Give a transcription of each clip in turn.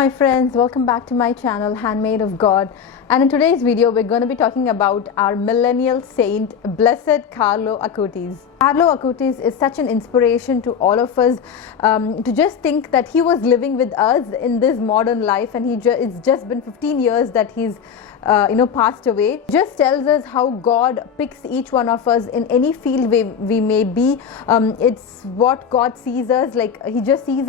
my friends, welcome back to my channel Handmaid of God, and in today's video we're going to be talking about our millennial saint, Blessed Carlo Acutis. Carlo Acutis is such an inspiration to all of us, to just think that he was living with us in this modern life, and it's just been 15 years that he's passed away. Just tells us how God picks each one of us in any field we may be. It's what God sees us, like he just sees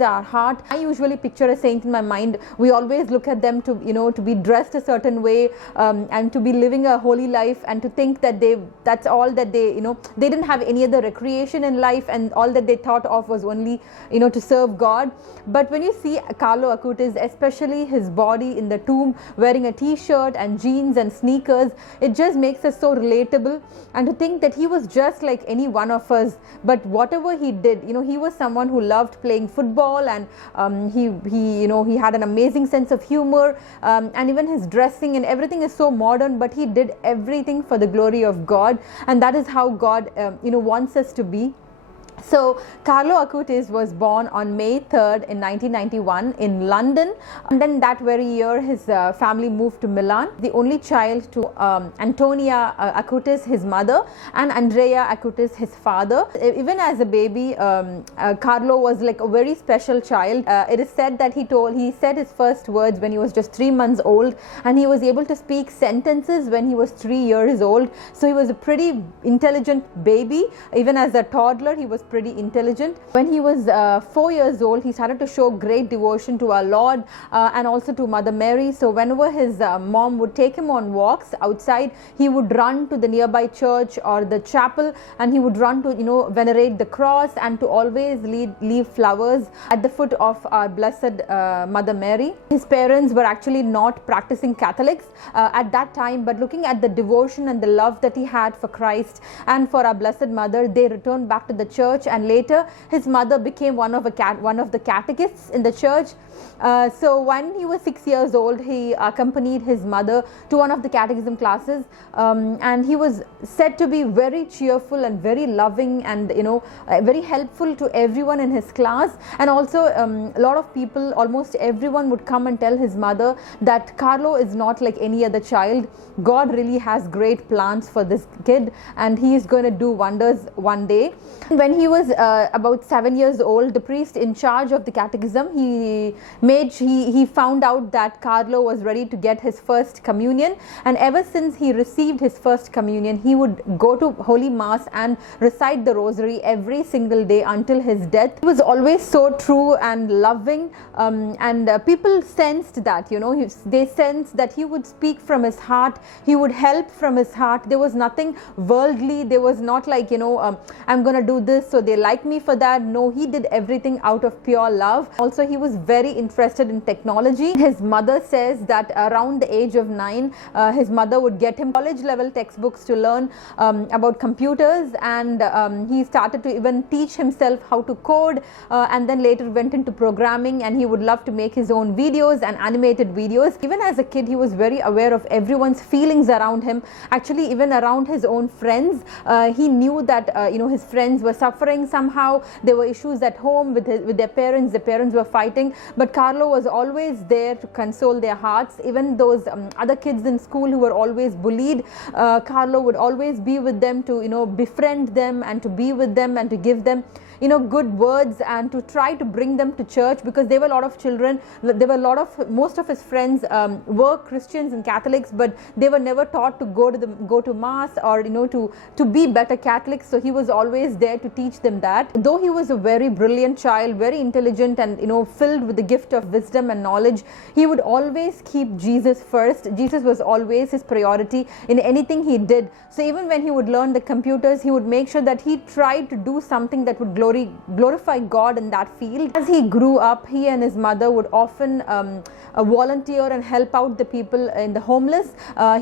our heart. I usually picture a saint in my mind. We always look at them to be dressed a certain way, and to be living a holy life, and to think that that's all that they didn't have any other recreation in life, and all that they thought of was only to serve God. But when you see Carlo Acutis, especially his body in the tomb, wearing a t-shirt and jeans and sneakers, it just makes us so relatable. And to think that he was just like any one of us, but whatever he did, he was someone who loved playing football, and he had an amazing sense of humor, and even his dressing and everything is so modern, but he did everything for the glory of God, and that is how God wants us to be. So Carlo Acutis was born on May 3rd in 1991 in London, and then that very year his family moved to Milan. The only child to Antonia Acutis, his mother, and Andrea Acutis, his father. Even as a baby, Carlo was like a very special child. It is said that he said his first words when he was just 3 months old, and he was able to speak sentences when he was 3 years old. So he was a pretty intelligent baby. Even as a toddler, he was pretty intelligent. When he was 4 years old, he started to show great devotion to our Lord, and also to Mother Mary. So whenever his mom would take him on walks outside, he would run to the nearby church or the chapel, and he would run to venerate the cross, and to always leave flowers at the foot of our Blessed Mother Mary. His parents were actually not practicing Catholics at that time, but looking at the devotion and the love that he had for Christ and for our Blessed Mother, they returned back to the church. And later his mother became one of the catechists in the church. So when he was 6 years old, he accompanied his mother to one of the catechism classes, and he was said to be very cheerful and very loving, and very helpful to everyone in his class. And also a lot of people, almost everyone, would come and tell his mother that Carlo is not like any other child. God really has great plans for this kid, and he is going to do wonders one day. When he was about 7 years old, the priest in charge of the catechism, he found out that Carlo was ready to get his first communion, and ever since he received his first communion, he would go to Holy Mass and recite the Rosary every single day until his death. He was always so true and loving, and people sensed that, they sensed that he would speak from his heart, he would help from his heart. There was nothing worldly. There was not like, I'm going to do this so they like me for that. No, he did everything out of pure love. Also, he was very interested in technology. His mother says that around the age of 9, his mother would get him college level textbooks to learn about computers, and he started to even teach himself how to code, and then later went into programming, and he would love to make his own videos and animated videos. Even as a kid, he was very aware of everyone's feelings around him. Actually, even around his own friends, he knew that his friends were suffering somehow. There were issues at home with their parents. The parents were fighting, but Carlo was always there to console their hearts. Even those other kids in school who were always bullied, Carlo would always be with them to befriend them, and to be with them, and to give them good words, and to try to bring them to church, because there were a lot of children. Most of his friends were Christians and Catholics, but they were never taught to go to mass, or to be better Catholics. So he was always there to teach them that. Though he was a very brilliant child, very intelligent, and filled with the gift of wisdom and knowledge, he would always keep Jesus first. Jesus was always his priority in anything he did. So even when he would learn the computers, he would make sure that he tried to do something that would glorify God in that field. As he grew up, he and his mother would often volunteer and help out the people in the homeless.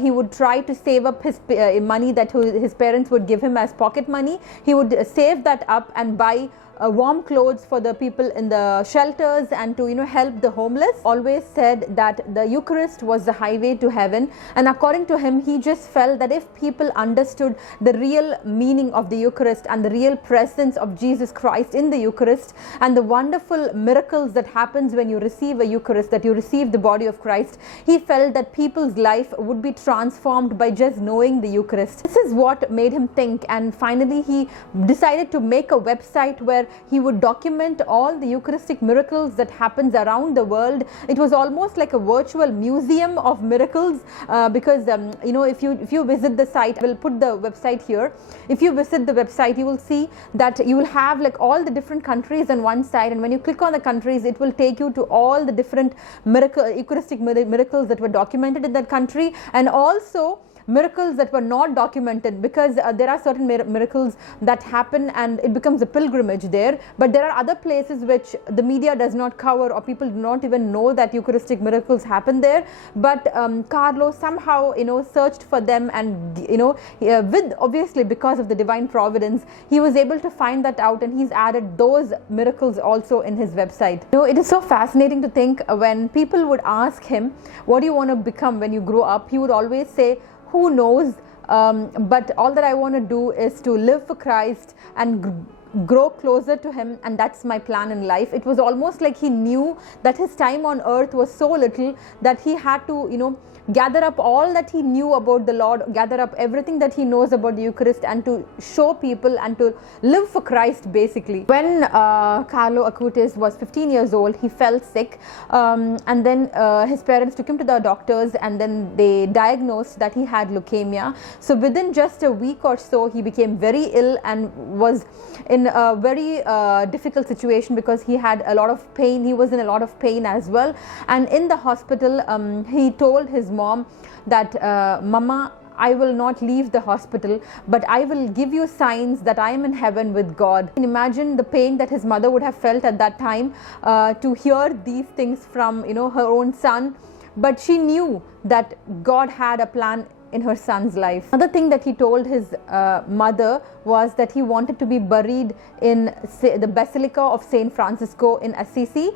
He would try to save up his money that his parents would give him as pocket money. He would save that up and buy warm clothes for the people in the shelters and to help the homeless. Always said that the Eucharist was the highway to heaven, and according to him, he just felt that if people understood the real meaning of the Eucharist and the real presence of Jesus Christ in the Eucharist and the wonderful miracles that happens when you receive a Eucharist, that you receive the body of Christ, he felt that people's life would be transformed by just knowing the Eucharist. This is what made him think, and finally he decided to make a website where he would document all the Eucharistic miracles that happens around the world. It was almost like a virtual museum of miracles, because if you visit the site, I will put the website here. If you visit the website, you will see that you will have like all the different countries on one side, and when you click on the countries, it will take you to all the different Eucharistic miracles that were documented in that country, and also miracles that were not documented, because there are certain miracles that happen and it becomes a pilgrimage there, but there are other places which the media does not cover, or people do not even know that Eucharistic miracles happen there. But Carlo somehow searched for them, and with obviously because of the divine providence, he was able to find that out, and he's added those miracles also in his website. It is so fascinating to think when people would ask him, what do you want to become when you grow up, he would always say, who knows, but all that I want to do is to live for Christ and grow closer to him, and that's my plan in life. It was almost like he knew that his time on earth was so little that he had to gather up all that he knew about the Lord, gather up everything that he knows about the Eucharist, and to show people and to live for Christ basically. When Carlo Acutis was 15 years old, he fell sick, and then his parents took him to the doctors, and then they diagnosed that he had leukemia. So within just a week or so, he became very ill and was in a very difficult situation, because he had a lot of pain. He was in a lot of pain as well, and in the hospital he told his mom that Mama, I will not leave the hospital, but I will give you signs that I am in heaven with God. Imagine the pain that his mother would have felt at that time to hear these things from her own son, but she knew that God had a plan in her son's life. Another thing that he told his mother was that he wanted to be buried in the Basilica of Saint Francisco in Assisi,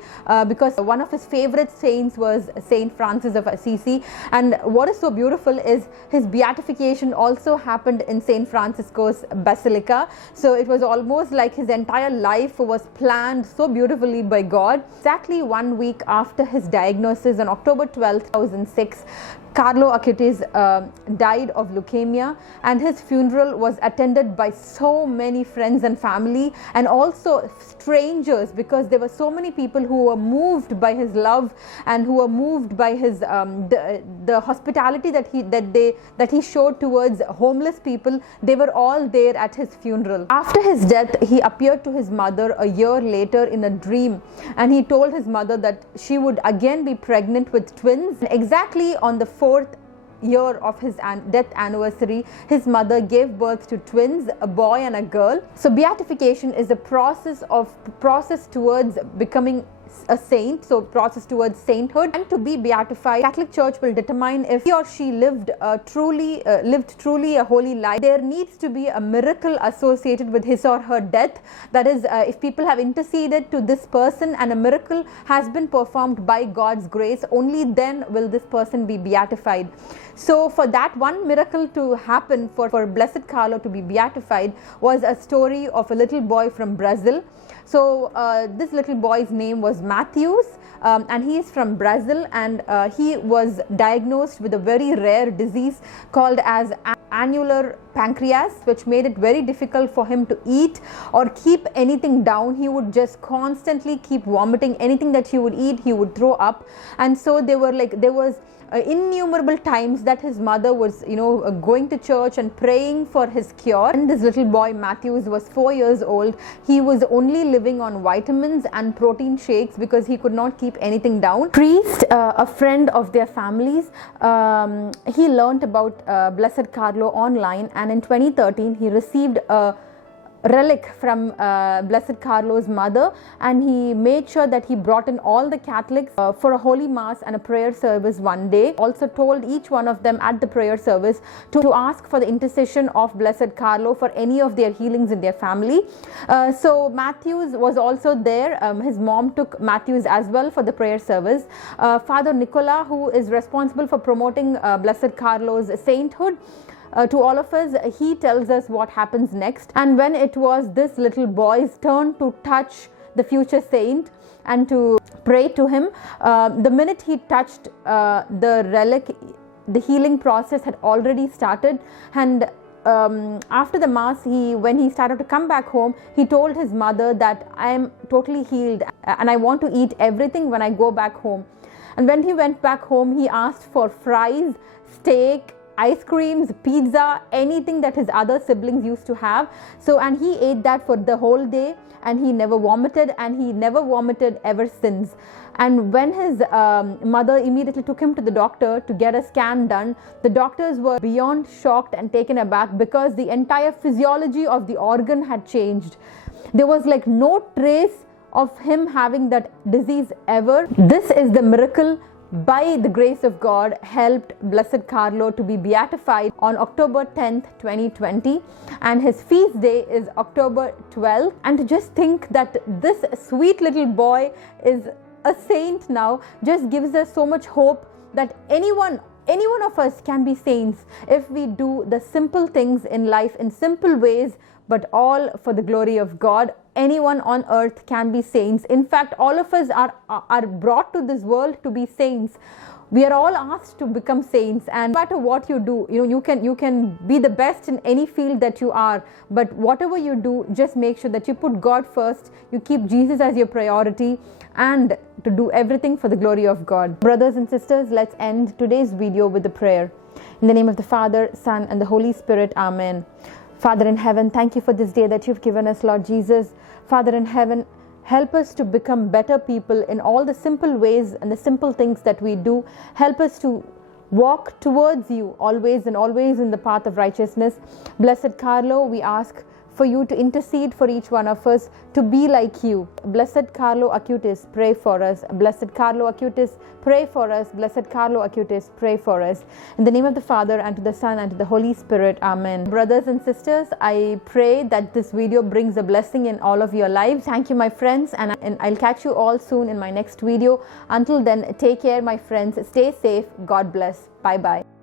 because one of his favorite saints was Saint Francis of Assisi. And what is so beautiful is his beatification also happened in Saint Francisco's Basilica. So it was almost like his entire life was planned so beautifully by God. Exactly 1 week after his diagnosis, on October 12, 2006, Carlo Acutis died of leukemia, and his funeral was attended by so many friends and family, and also strangers, because there were so many people who were moved by his love and who were moved by his the hospitality that he showed towards homeless people. They were all there at his funeral. After his death, he appeared to his mother a year later in a dream, and he told his mother that she would again be pregnant with twins. Process on the 4th year of his death anniversary, his mother gave birth to twins, a boy and a girl. So beatification is a process towards becoming a saint, so process towards sainthood. And to be beatified, Catholic Church will determine if he or she lived truly a holy life. There needs to be a miracle associated with his or her death. That is, if people have interceded to this person and a miracle has been performed by God's grace, only then will this person be beatified. So for that one miracle to happen, for Blessed Carlo to be beatified, was a story of a little boy from Brazil. So this little boy's name was Matthews, and he is from Brazil, and he was diagnosed with a very rare disease called as annular pancreas, which made it very difficult for him to eat or keep anything down. He would just constantly keep vomiting. Anything that he would eat, he would throw up. And so there was innumerable times that his mother was going to church and praying for his cure. And this little boy Matthews was 4 years old. He was only living on vitamins and protein shakes because he could not keep anything down. Priest, a friend of their families, he learnt about Blessed Carlo online, and in 2013 he received a relic from Blessed Carlo's mother, and he made sure that he brought in all the Catholics for a holy mass and a prayer service one day. Also told each one of them at the prayer service to ask for the intercession of Blessed Carlo for any of their healings in their family. So Matthews was also there. His mom took Matthews as well for the prayer service. Father Nicola, who is responsible for promoting Blessed Carlo's sainthood to all of us, he tells us what happens next. And when it was this little boy's turn to touch the future saint and to pray to him, the minute he touched the relic, the healing process had already started. And after the mass, when he started to come back home, he told his mother that I am totally healed and I want to eat everything when I go back home. And when he went back home, he asked for fries, steak, ice creams, pizza, anything that his other siblings used to have. So, and he ate that for the whole day, and he never vomited, and he never vomited ever since. And when his mother immediately took him to the doctor to get a scan done, the doctors were beyond shocked and taken aback because the entire physiology of the organ had changed. There was like no trace of him having that disease ever. This is the miracle by the grace of God helped Blessed Carlo to be beatified on October 10th, 2020, and his feast day is October 12th. And to just think that this sweet little boy is a saint now just gives us so much hope that any one of us can be saints if we do the simple things in life in simple ways, but all for the glory of God. Anyone on earth can be saints. In fact, all of us are brought to this world to be saints. We are all asked to become saints, and no matter what you do, you can be the best in any field that you are, but whatever you do, just make sure that you put God first, you keep Jesus as your priority, and to do everything for the glory of God. Brothers and sisters, let's end today's video with a prayer. In the name of the Father, Son, and the Holy Spirit. Amen. Father in heaven, thank you for this day that you've given us, Lord Jesus. Father in heaven, help us to become better people in all the simple ways and the simple things that we do. Help us to walk towards you always and always in the path of righteousness. Blessed Carlo, we ask for you to intercede for each one of us to be like you. Blessed Carlo Acutis, pray for us. Blessed Carlo Acutis, pray for us. Blessed Carlo Acutis, pray for us. In the name of the Father, and to the Son, and to the Holy Spirit. Amen. Brothers and sisters, I pray that this video brings a blessing in all of your lives. Thank you, my friends, and I'll catch you all soon in my next video. Until then, take care, my friends. Stay safe. God bless. Bye-bye.